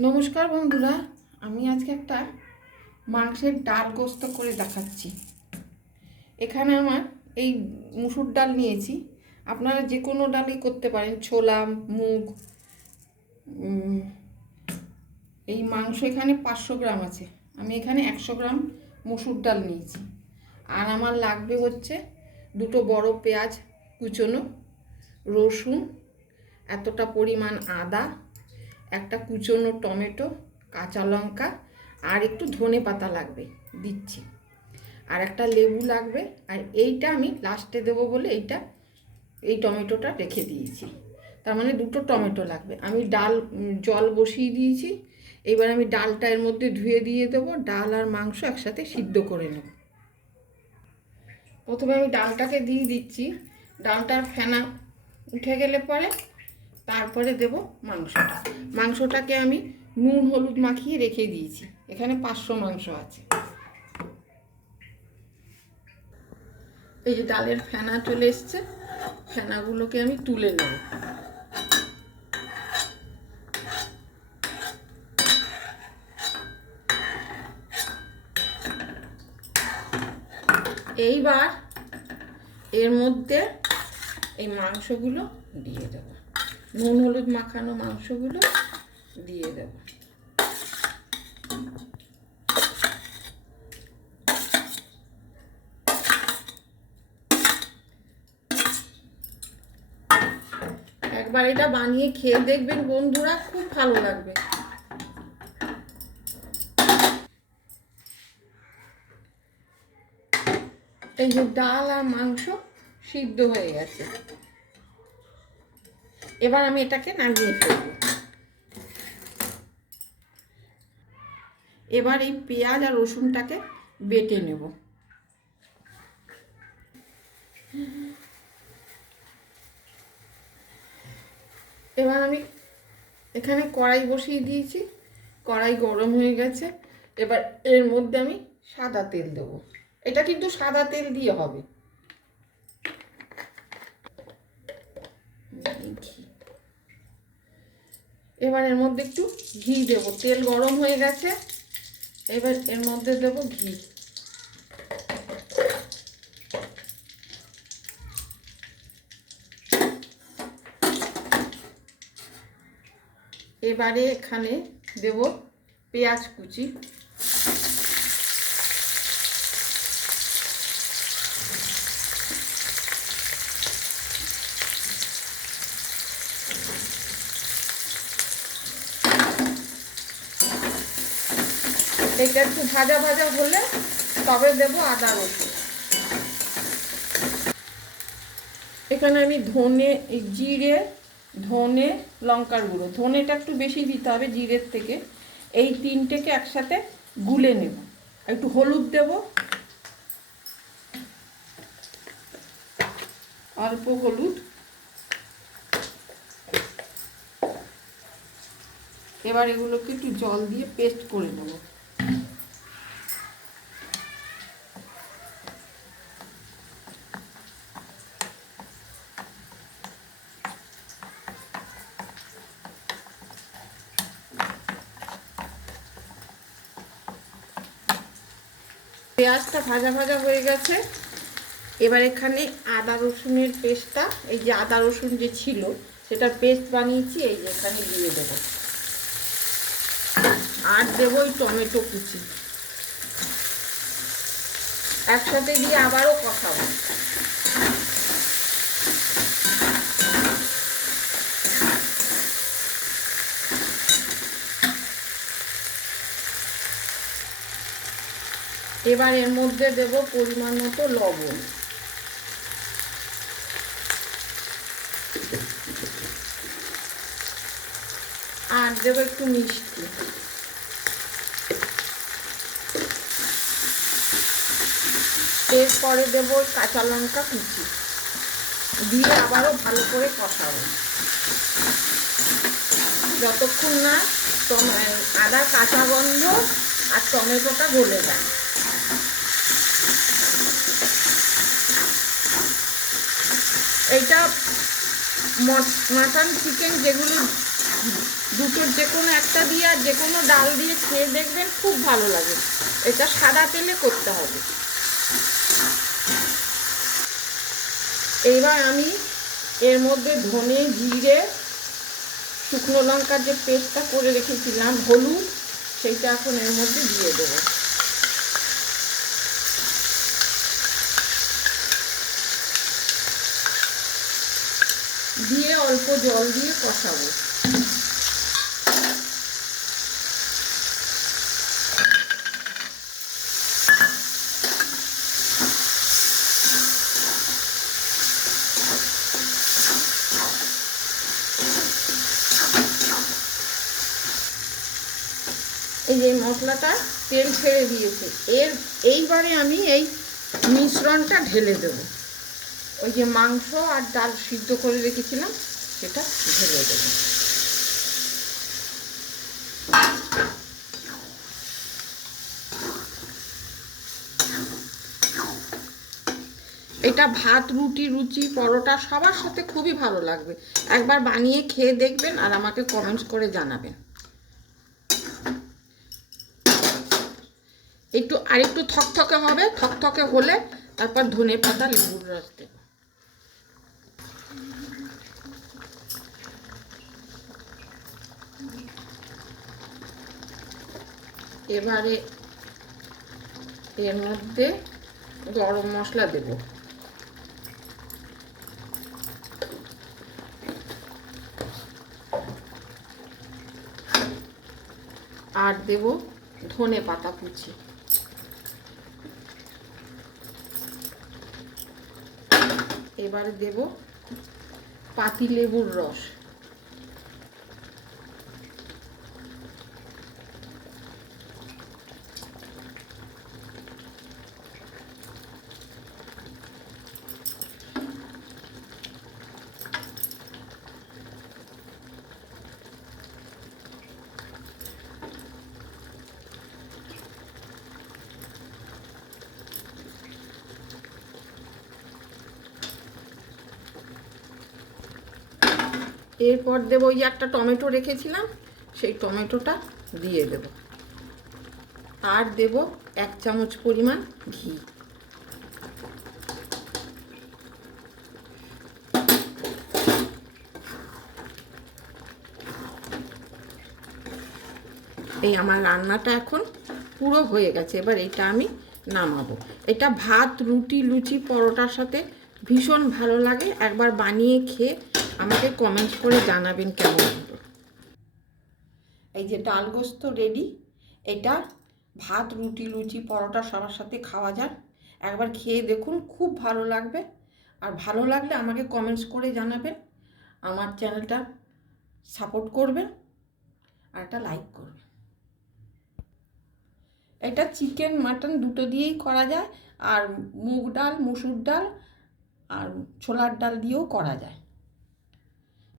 নমস্কার বন্ধুরা, আমি আজকে একটা মাংসের ডাল গোস্ত করে দেখাচ্ছি। এখানে আমার এই মুসুর ডাল নিয়েছি। আপনারা যে কোনো ডালই করতে পারেন, ছোলা, মুগ। এই মাংস এখানে 500 গ্রাম আছে। আমি এখানে 100 গ্রাম মুসুর ডাল নিয়েছি। আর আমার লাগবে হচ্ছে 2টো বড় পেঁয়াজ কুচোনো, রসুন, এতটা পরিমাণ আদা, একটা কুচোনো টমেটো, কাঁচা লঙ্কা, আর একটু ধনে পাতা লাগবে, দিচ্ছি। আর একটা লেবু লাগবে। আর এইটা আমি লাস্টে দেবো বলে এই টমেটোটা রেখে দিয়েছি। তার মানে 2টো টমেটো লাগবে। আমি জল বসিয়ে দিয়েছি। এবার আমি ডালটা এর মধ্যে ধুয়ে দিয়ে দেবো। ডাল আর মাংস একসাথে সিদ্ধ করে নেব। প্রথমে আমি ডালটাকে দিয়ে দিচ্ছি। ডালটার ফেনা উঠে গেলে পরে তারপরে দেব মাংসটাকে আমি নুন হলুদ মাখিয়ে রেখে দিয়েছি। এখানে 500 মাংস আছে। এই যে ডালের ফেনা চলে এসছে, ফেনাগুলোকে আমি তুলে নেব। এইবার এর মধ্যে এই মাংসগুলো দিয়ে দেব, নুন হলুদ মাখানো মাংসগুলো দিয়ে দেব। একবার এটা বানিয়ে খেয়ে দেখবেন বন্ধুরা, খুব ভালো লাগবে। এই যে ডাল আর মাংস সিদ্ধ হয়ে গেছে। এবার আমি এটাকে নামিয়ে ফেলব। এবার এই পেঁয়াজ আর রসুনটাকে বেটে নেব। এবার আমি এখানে কড়াই বসিয়ে দিয়েছি। কড়াই গরম হয়ে গেছে। এবার এর মধ্যে আমি সাদা তেল দেবো। এটা কিন্তু সাদা তেল দিয়ে হবে। এবার এর মধ্যে একটু ঘি দেবো। তেল গরম হয়ে গেছে। এবার এর মধ্যে দেবো ঘি। এবারে এখানে দেব পেঁয়াজ কুচি। এটা একটু ভাজা ভাজা হলে তবে দেব আদা রসুন। এখানে আমি জিরে, ধনে, লঙ্কার গুঁড়ো, ধনেটা একটু বেশি দিতে হবে জিরের থেকে। এই তিনটেকে একসাথে গুলে নেব। একটু হলুদ দেব, অল্প হলুদ। এবার এগুলোকে একটু জল দিয়ে পেস্ট করে নেব। পেঁয়াজটা ভাজা ভাজা হয়ে গেছে। এবার এখানে আদা রসুনের পেস্টটা, এই যে আদা রসুন যে ছিল সেটার পেস্ট বানিয়েছি, এই যে এখানে দিয়ে দেবো। আর দেবো ওই টমেটো কুচি। একসাথে দিয়ে আবারও কষাবো। এবার এর মধ্যে দেব পরিমাণ মতো লবণ। আর দেবো একটু মিষ্টি। এরপরে দেবো কাঁচা লঙ্কা কুচি দিয়ে আবারও ভালো করে কষাবো যতক্ষণ না আদা কাঁচা গন্ধ আর টমেটোটা গলে যায়। এইটা মাটন চিকেন যেগুলো দুটোর যে কোনো একটা দিয়ে আর যে কোনো ডাল দিয়ে খেয়ে দেখবেন, খুব ভালো লাগে। এটা সাদা তেলে করতে হবে। এইবার আমি এর মধ্যে ধনে, জিরে, শুকনো লঙ্কার যে পেস্টটা করে রেখেছিলাম, হলুদ, সেইটা এখন এর মধ্যে দিয়ে দেবো। দিয়ে অল্প জল দিয়ে কষাবো। এই যে মশলাটা তেল ছেড়ে দিয়েছে, এইবারে আমি এই মিশ্রণটা ঢেলে দেব। ওই যে মাংস আর ডাল সিদ্ধ করে রেখেছিলাম সেটা ঢেলে দেব। এটা ভাত, রুটি, লুচি, পরোটা সবার সাথে খুবই ভালো লাগবে। একবার বানিয়ে খেয়ে দেখবেন আর আমাকে কমেন্টস করে জানাবেন। আরেকটু থকথকে হবে, থকথকে হলে তারপর ধনে পাতা, লেবুর রস দেব। এবারে এর মধ্যে গরম মশলা দেব। আর দেব ধনে পাতা কুচি। এবারে দেব পাতি লেবুর রস। এরপর দেবো ওই একটা টমেটো রেখেছিলাম, সেই টমেটোটা দিয়ে দেব। আর দেব 1 চামচ পরিমাণ ঘি। এই আমার রান্নাটা এখন পুরো হয়ে গেছে। এবার এটা আমি নামাবো। এটা ভাত, রুটি, লুচি, পরোটার সাথে ভীষণ ভালো লাগে। একবার বানিয়ে খেয়ে আমাকে কমেন্ট করে জানাবেন কেমন হলো। এই যে ডাল গোস্ত রেডি। এটা ভাত, রুটি, লুচি, পরোটা সবার সাথে খাওয়া যায়। একবার খেয়ে দেখুন, খুব ভালো লাগবে। আর ভালো লাগলে আমাকে কমেন্টস করে জানাবেন। আমার চ্যানেলটা সাপোর্ট করবেন আর একটা লাইক করবেন। এটা চিকেন, মাটন দুটো দিয়েই করা যায়। আর মুগ ডাল, মুসুর ডাল আর ছোলার ডাল দিয়েও করা যায়।